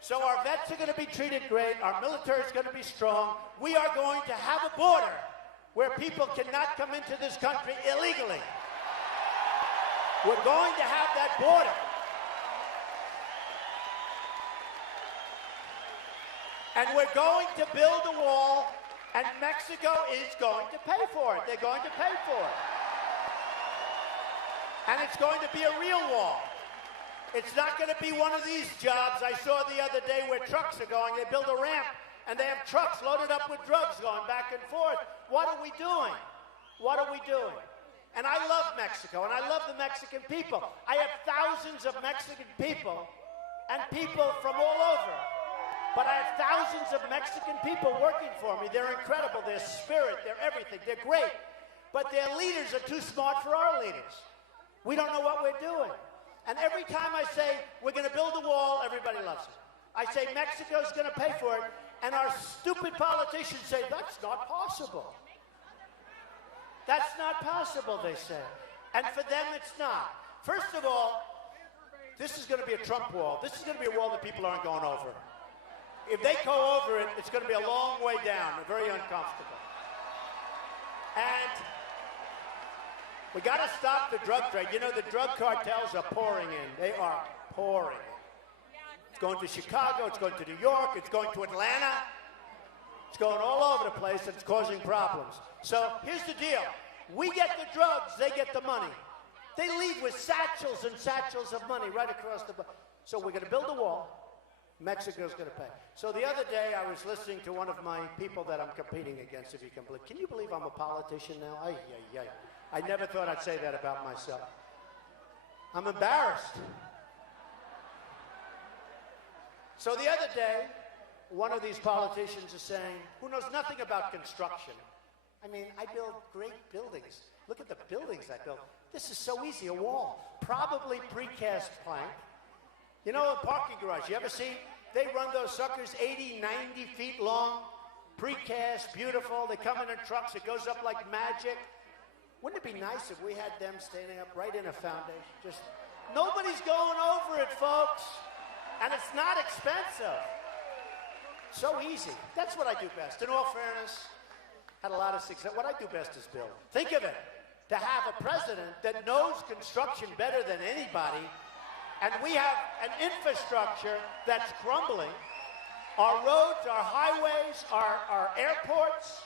So our vets are going to be treated great. Our military is going to be strong. We are going to have a border where people cannot come into this country illegally. We're going to have that border. And we're going to build a wall, and Mexico is going to pay for it. They're going to pay for it. And it's going to be a real wall. It's not going to be one of these jobs I saw the other day where trucks are going. They build a ramp, and they have trucks loaded up with drugs going back and forth. What are we doing? What are we doing? And I love Mexico, and I love the Mexican people. I have thousands of Mexican people and people from all over. But I have thousands of Mexican people working for me. They're incredible. Their spirit, they're everything. They're great. But their leaders are too smart for our leaders. We don't know what we're doing. And every time I say, we're going to build a wall, everybody loves it. I say, Mexico's going to pay for it. And our stupid politicians say, that's not possible. That's not possible, they say. And for them, it's not. First of all, this is going to be a Trump wall. This is going to be a wall that people aren't going over. If they go over it, it's going to be a long way down, very uncomfortable. And we got to stop the drug trade. You know, the drug cartels are pouring in. They are pouring in. It's going to Chicago, it's going to New York, it's going to Atlanta. It's going all over the place, and it's causing problems. So here's the deal. We get the drugs, they get the money. They leave with satchels and satchels of money right across the... So we're going to build a wall. Mexico's going to pay. So the other day, I was listening to one of my people that I'm competing against, if you can believe. Can you believe I'm a politician now? Ay, ay, ay. I never thought I'd say that about myself. I'm embarrassed. So the other day, one of these politicians is saying, who knows nothing about construction. I mean, I build great buildings. Look at the buildings I built. This is so easy, a wall. Probably precast plank. You know, a parking garage, you ever see? They run those suckers 80, 90 feet long, precast, beautiful. They come in trucks, it goes up like magic. Wouldn't it be nice if we had them standing up right in a foundation? Just nobody's going over it, folks. And it's not expensive. So easy. That's what I do best. In all fairness, had a lot of success. What I do best is build. Think of it. To have a president that knows construction better than anybody, and we have an infrastructure that's crumbling. Our roads, our highways, our airports.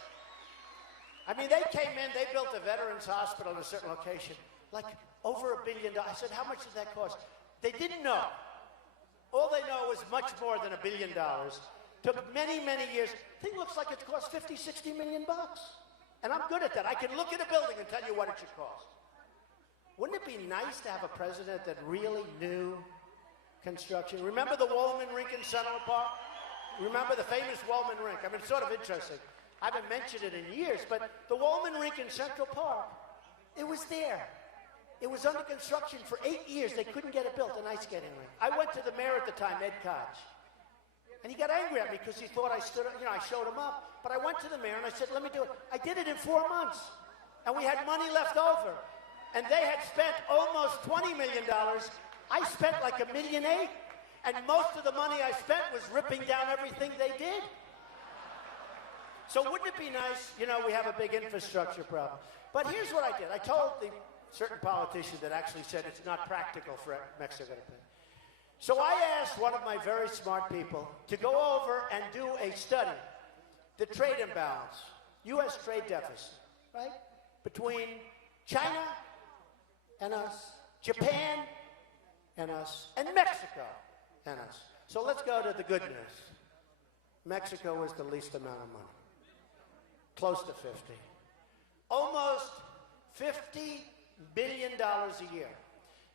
I mean, they came in, they built a veterans hospital in a certain location, like over $1 billion. I said, how much did that cost? They didn't know. All they know is much more than $1 billion. Took many, many years. Thing looks like it's cost 50, 60 million bucks. And I'm good at that. I can look at a building and tell you what it should cost. Wouldn't it be nice to have a president that really knew construction? Remember the Woolman Rink in Central Park? Remember the famous Woolman Rink? I mean, it's sort of interesting. I haven't mentioned it in years, but the Woolman Rink in Central Park, it was there. It was under construction for 8 years. They couldn't get it built, an ice skating rink. I went to the mayor at the time, Ed Koch, and he got angry at me because he thought I showed him up. But I went to the mayor and I said, let me do it. I did it in 4 months, and we had money left over. And they had spent almost $20 million. I spent like $1.8 million. And most of the money I spent was ripping down everything they did. So wouldn't it be nice, you know, we have a big infrastructure problem. But here's what I did. I told the certain politician that actually said it's not practical for Mexico to pay. So I asked one of my very smart people to go over and do a study, the trade imbalance, U.S. trade deficit, right, between China and us, Japan and us, and Mexico and us. So let's go to the good news. Mexico is the least amount of money, close to 50. Almost $50 billion a year.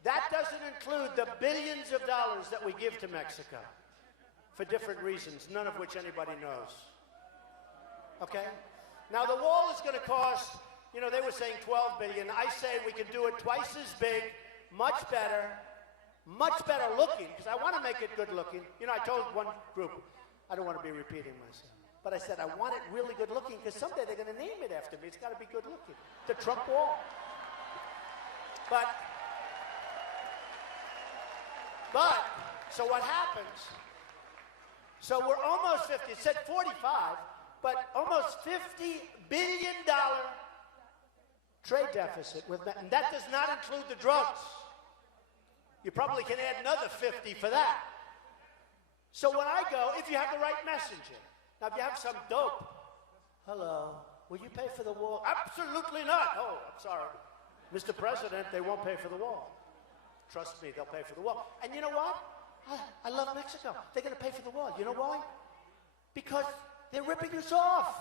That doesn't include the billions of dollars that we give to Mexico for different reasons, none of which anybody knows. Okay? Now the wall is going to cost, you know, they were saying $12 billion. I say we can do it twice as big, much better looking, because I want to make it good looking. You know, I told one group, I don't want to be repeating myself, but I said I want it really good looking because someday they're going to name it after me. It's got to be good looking. The Trump wall. But, so what happens? So we're almost 50. It said 45, but almost $50 billion trade deficit with and that does not include the drugs. You probably can add another 50 for that. So when I go, if you have the right messenger, now if you have some dope, hello, will you pay for the wall? Absolutely not. Oh, I'm sorry. Mr. President, they won't pay for the wall. Trust me, they'll pay for the wall. And you know what? I love Mexico. They're going to pay for the wall. You know why? Because they're ripping us off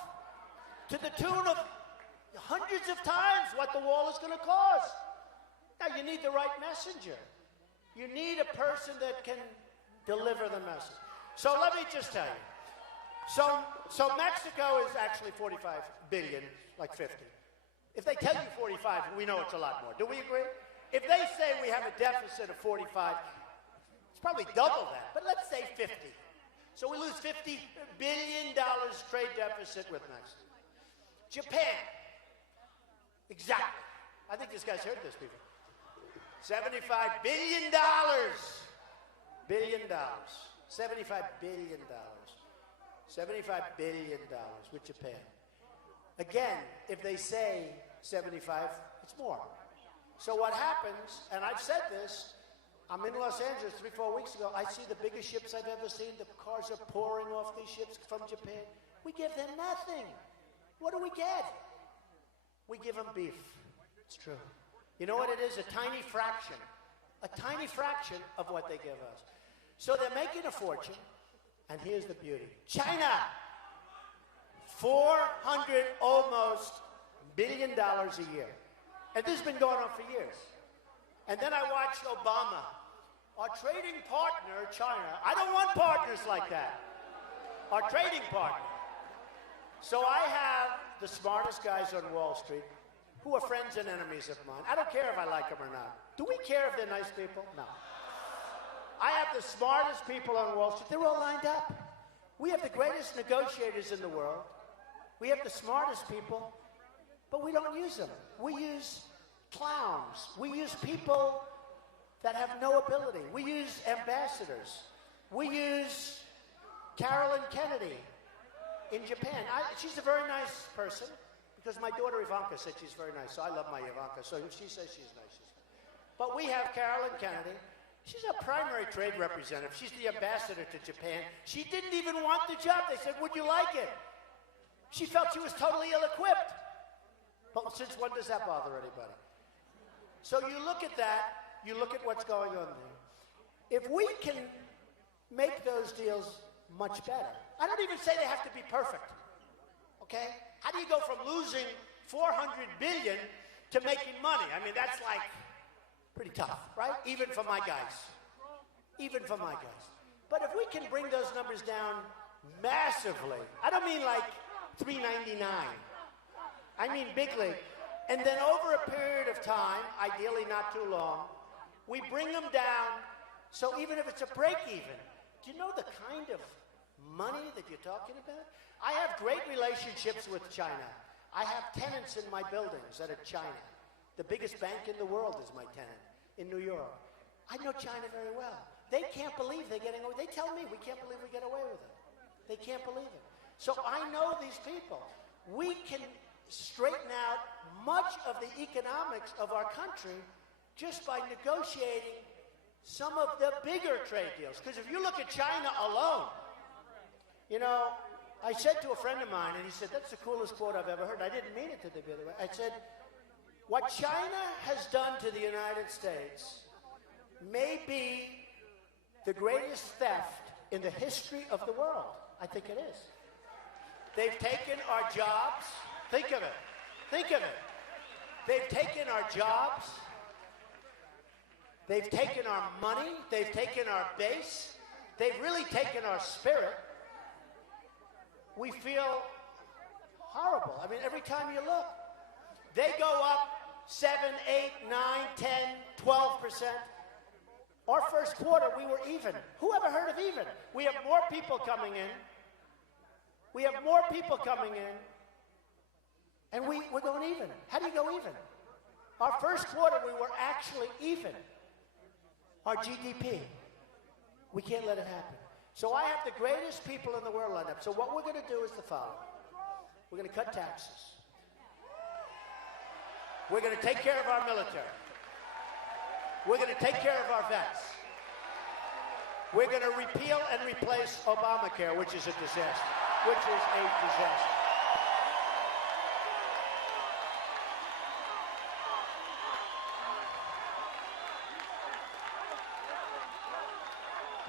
to the tune of hundreds of times what the wall is going to cost. Now, you need the right messenger. You need a person that can deliver the message. So let me just tell you. So Mexico is actually 45 billion, like 50. If they tell you 45, we know it's a lot more. Do we agree? If they say we have a deficit of 45, it's probably double that, but let's say 50. So we lose $50 billion trade deficit with Mexico. Japan, exactly. I think this guy's heard this before. $75 billion. $75 billion. $75 billion with Japan. Again, if they say 75, it's more. So what happens, and I've said this, I'm in Los Angeles 3-4 weeks ago, I see the biggest ships I've ever seen, the cars are pouring off these ships from Japan. We give them nothing. What do we get? We give them beef. It's true. You know what it is? A tiny fraction of what they give us. So they're making a fortune, and here's the beauty. China, $400 almost billion a year. And this has been going on for years. And then I watched Obama, our trading partner, China. I don't want partners like that. Our trading partner. So I have the smartest guys on Wall Street who are friends and enemies of mine. I don't care if I like them or not. Do we care if they're nice people? No. I have the smartest people on Wall Street. They're all lined up. We have the greatest negotiators in the world. We have the smartest people. But we don't use them. We use clowns. We use people that have no ability. We use ambassadors. We use Carolyn Kennedy in Japan. She's a very nice person because my daughter Ivanka said she's very nice. So I love my Ivanka. So if she says she's nice, she's nice. But we have Carolyn Kennedy. She's a primary trade representative. She's the ambassador to Japan. She didn't even want the job. They said, would you like it? She felt she was totally ill-equipped. But since when does that bother anybody? So you look at that, you look at what's going on there. If we can make those deals much better, I don't even say they have to be perfect, okay? How do you go from losing $400 billion to making money? I mean, that's like pretty tough, right? Even for my guys. Even for my guys. But if we can bring those numbers down massively, I don't mean like $3.99. I mean big league. And then over a period of time, ideally not too long, we bring them down, so even if it's a break even, do you know the kind of money that you're talking about? I have great relationships with China. I have tenants in my buildings that are China. The biggest bank in the world is my tenant in New York. I know China very well. They can't believe they're getting away. They tell me, we can't believe we get away with it. They can't believe it. So I know these people. We can straighten out much of the economics of our country just by negotiating some of the bigger trade deals. Because if you look at China alone, you know, I said to a friend of mine, and he said, that's the coolest quote I've ever heard. I didn't mean it to the other way. I said, what China has done to the United States may be the greatest theft in the history of the world. I think it is. They've taken our jobs. Think of it. Think of it. They've taken our jobs. They've taken our money. They've taken our base. They've really taken our spirit. We feel horrible. I mean, every time you look, they go up 7, 8, 9, 10, 12%. Our first quarter, we were even. Who ever heard of even? We have more people coming in. We have more people coming in. And we're going even. How do you go even? Our first quarter, we were actually even. Our GDP. We can't let it happen. So I have the greatest people in the world lined up. So what we're going to do is the following. We're going to cut taxes. We're going to take care of our military. We're going to take care of our vets. We're going to repeal and replace Obamacare, which is a disaster. Which is a disaster.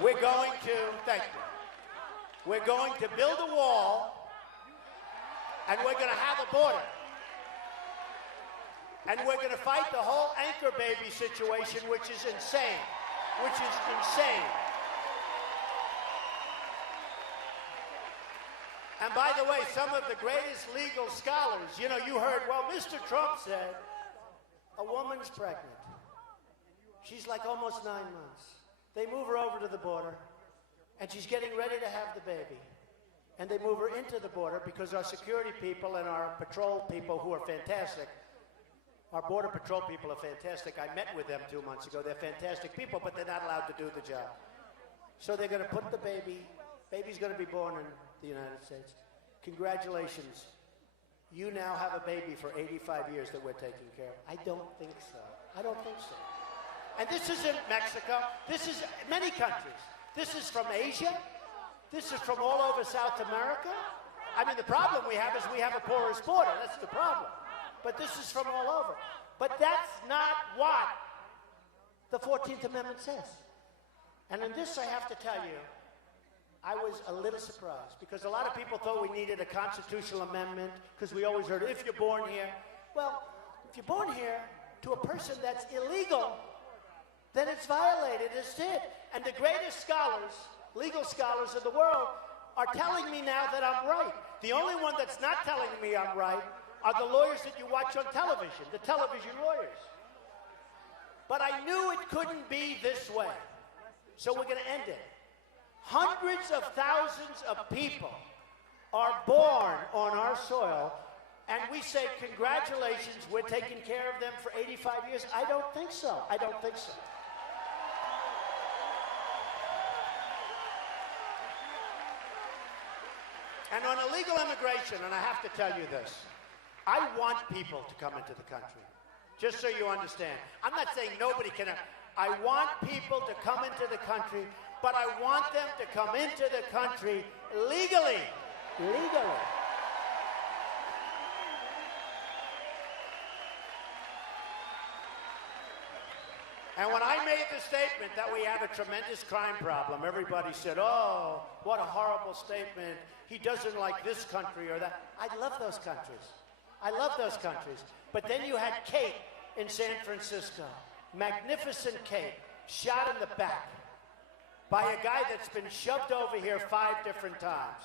We're going to, thank you, we're going to build a wall, and we're going to have a border. And we're going to fight the whole anchor baby situation, which is insane. Which is insane. And by the way, some of the greatest legal scholars, you know, you heard, well, Mr. Trump said, a woman's pregnant. She's like almost 9 months. They move her over to the border, and she's getting ready to have the baby. And they move her into the border because our security people and our patrol people, who are fantastic, our border patrol people are fantastic. I met with them 2 months ago. They're fantastic people, but they're not allowed to do the job. So they're going to put the baby's going to be born in the United States. Congratulations. You now have a baby for 85 years that we're taking care of. I don't think so. I don't think so. And this isn't Mexico. This is many countries. This is from Asia. This is from all over South America. I mean, the problem we have is we have a porous border. That's the problem. But this is from all over. But that's not what the 14th Amendment says. And in this, I have to tell you, I was a little surprised because a lot of people thought we needed a constitutional amendment because we always heard, if you're born here. Well, if you're born here to a person that's illegal, then it's violated, it's it. And the greatest scholars, legal scholars of the world, are telling me now that I'm right. The only one that's not telling me I'm right are the lawyers that you watch on television, the television lawyers. But I knew it couldn't be this way. So we're going to end it. Hundreds of thousands of people are born on our soil, and we say, congratulations, we're taking care of them for 85 years. I don't think so. I don't think so. And on illegal immigration, and I have to tell you this, I want people to come into the country, just so you understand. I'm not saying nobody can. I want people to come into the country, but I want them to come into the country legally. Legally. And when I made the statement that we have a tremendous crime problem, everybody said, oh, what a horrible statement. He doesn't like this country or that. I love those countries. I love those countries. But then you had Kate in San Francisco. Magnificent Kate, shot in the back by a guy that's been shoved over here 5 different times.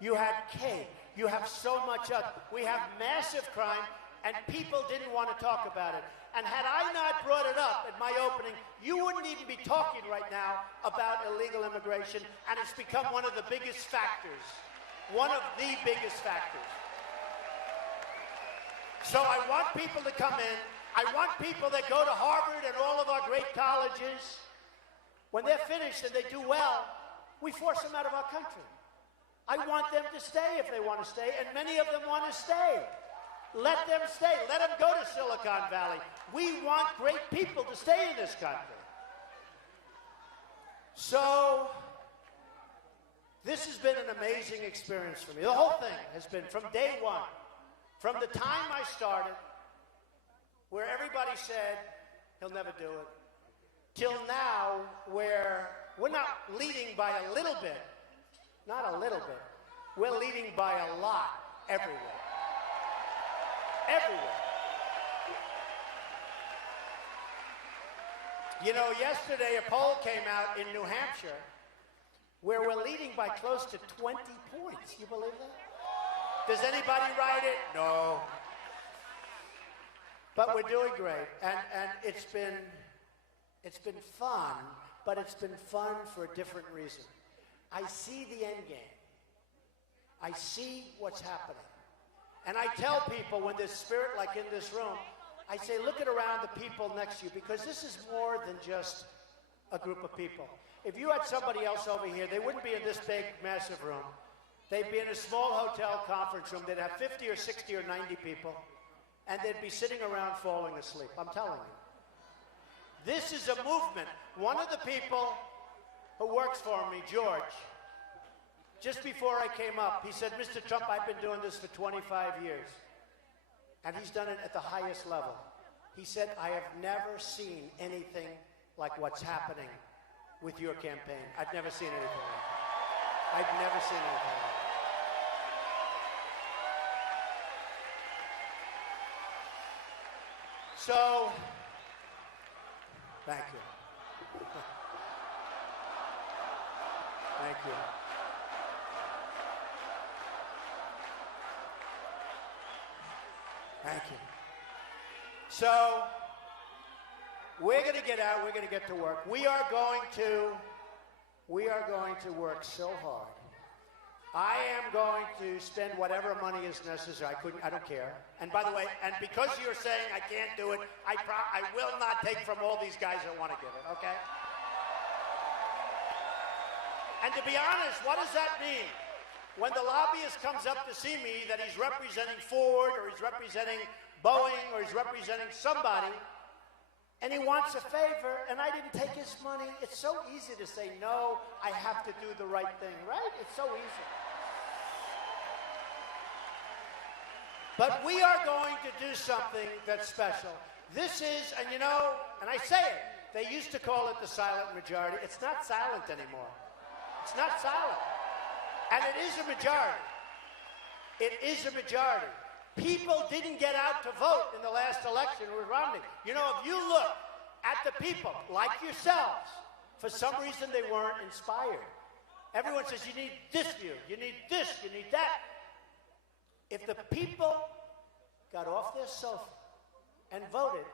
You had Kate. You have so much up. We have massive crime, and people didn't want to talk about it. And had I not brought it up at my opening, you wouldn't even be talking right now about illegal immigration, and it's become one of the biggest factors. One of the biggest factors. So I want people to come in. I want people that go to Harvard and all of our great colleges. When they're finished and they do well, we force them out of our country. I want them to stay if they want to stay, and many of them want to stay. Let them stay. Let them go to Silicon Valley. We want great people to stay in this country. So, this has been an amazing experience for me. The whole thing has been, from day one, from the time I started, where everybody said, he'll never do it, till now, where we're not leading by a little bit, not a little bit, we're leading by a lot everywhere. Everywhere. You know, yesterday a poll came out in New Hampshire where we're leading by close to 20 points. You believe that? Does anybody write it? No. But we're doing great, and it's been fun, but it's been fun for a different reason. I see the end game. I see what's happening. And I tell people when there's spirit like in this room, I say, look at around the people next to you, because this is more than just a group of people. If you had somebody else over here, they wouldn't be in this big, massive room. They'd be in a small hotel conference room. They'd have 50 or 60 or 90 people, and they'd be sitting around falling asleep. I'm telling you. This is a movement. One of the people who works for me, George, just before I came up, he said, Mr. Trump, I've been doing this for 25 years. And he's done it at the highest level. He said, I have never seen anything like what's happening with your campaign. I've never seen anything like that. I've never seen anything like that. So, thank you. Thank you. Thank you. So, we're going to get out. We're going to get to work. We are going to work so hard. I am going to spend whatever money is necessary. I don't care. And by the way, and because you're saying I can't do it, I will not take from all these guys that want to give it, okay? And to be honest, what does that mean? When the lobbyist comes up to see me that he's representing Ford or he's representing Boeing or he's representing somebody, and he wants a favor, and I didn't take his money, it's so easy to say, no, I have to do the right thing, right? It's so easy. But we are going to do something that's special. This is, and you know, and I say it, they used to call it the silent majority. It's not silent anymore. It's not silent. And it is a majority. It is a majority. People didn't get out to vote in the last election with Romney. You know, if you look at the people, like yourselves, for some reason they weren't inspired. Everyone says, you need this view, you need this, you need that. If the people got off their sofa and voted,